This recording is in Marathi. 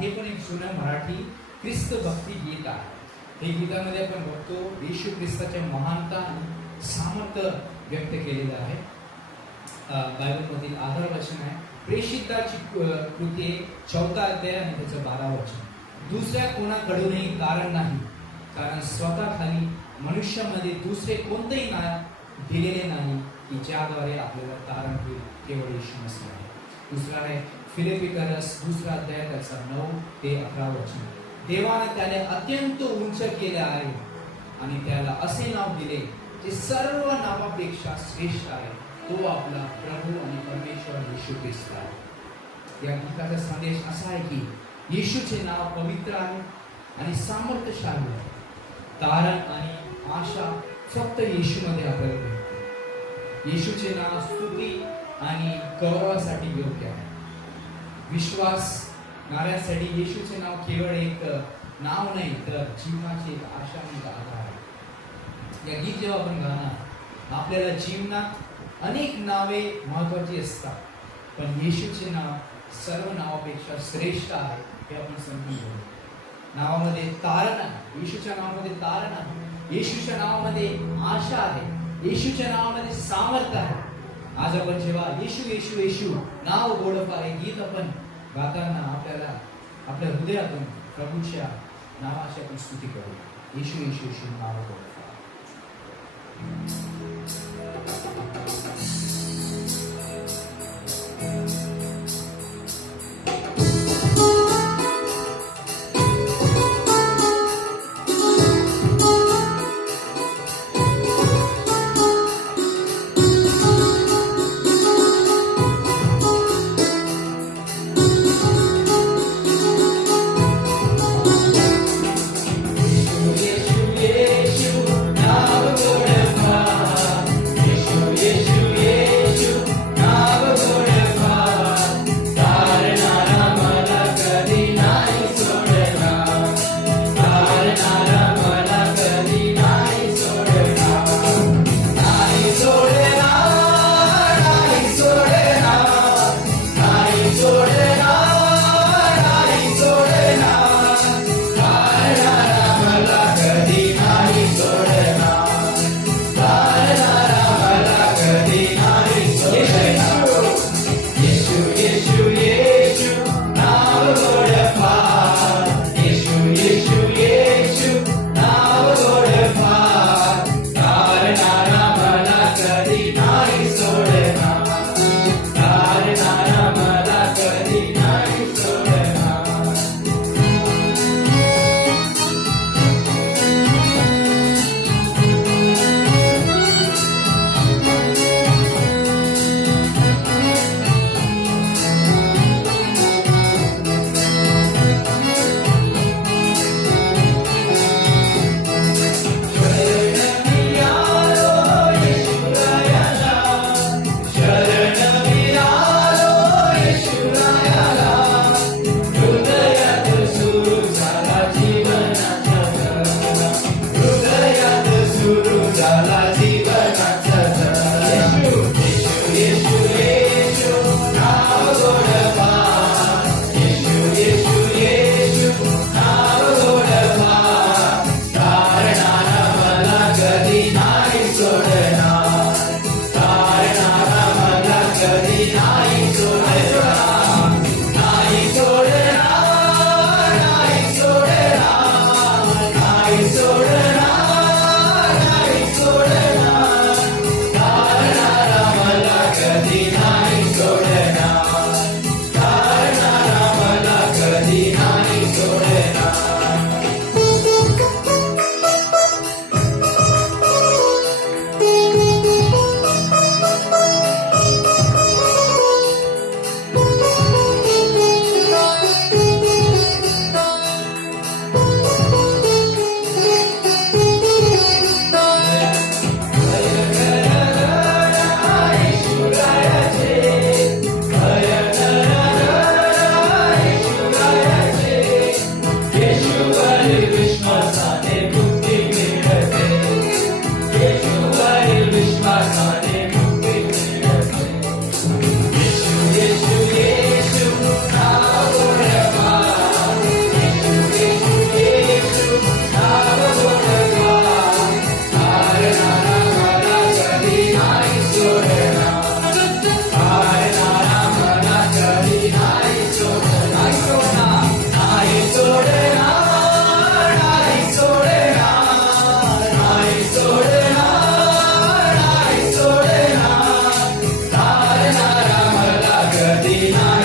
हे पण एक जुनं मराठी ख्रिस्त भक्ती गीत आहे. हे गीतामध्ये आपण बघतो येशू ख्रिस्ताच्या महानता आणि सामर्थ्य व्यक्त केलेलं आहे. बायबलमधील आधार वचन आहे प्रेषिताची कृती 4 अध्याय आणि त्याचं 12 वचन. दुसऱ्या कोणाकडूनही कारण नाही, कारण स्वतः खाली मनुष्यामध्ये दुसरे कोणतेही नाव दिलेले नाही की ज्याद्वारे आपल्याला तारण होईल, केवळ येशू मसीह आहे. दुसरा आहे फिलिपिकरस 2 अध्याय त्याचा 9 ते 11 वचन. देवाने त्याने अत्यंत उंच केले आहे आणि त्याला असे नाव दिले जे सर्व नावापेक्षा श्रेष्ठ आहे, तो आपला प्रभू आणि परमेश्वर येशू ख्रिस्त आहे. या गीताचा संदेश असा आहे की येशूचे नाव पवित्र आहे आणि सामर्थ्यशाली आहे. तारण आणि आशा फक्त येशूमध्ये आपल्याला भेटते. येशूचे नाव स्तुती आणि गौरवासाठी योग्य आहे. विश्वास नाऱ्यासाठी येशूचे नाव केवळ एक नाव नाही, तर जीवनाची एक आशा आणि आधार आहे. या गीत जेव्हा आपण गाणार, आपल्याला जीवनात अनेक नावे महत्वाची असतात, पण येशूचे नाव सर्व नावापेक्षा श्रेष्ठ आहे हे आपण समजून घेऊ. नावामध्ये तारण आहे, येशूच्या नावामध्ये तारण आहे, येशूच्या नावामध्ये आशा आहे, येशूच्या नावामध्ये सामर्थ्य आहे. आज आपण जेव्हा येशू येशू येशू नाव गोडफा हे गीत आपण गाताना आपल्याला आपल्या हृदयातून प्रभूच्या नावाची आपण स्तुती करू. येशू येशू येशू नाव गोडफा. Yesu, Yesu, now दीना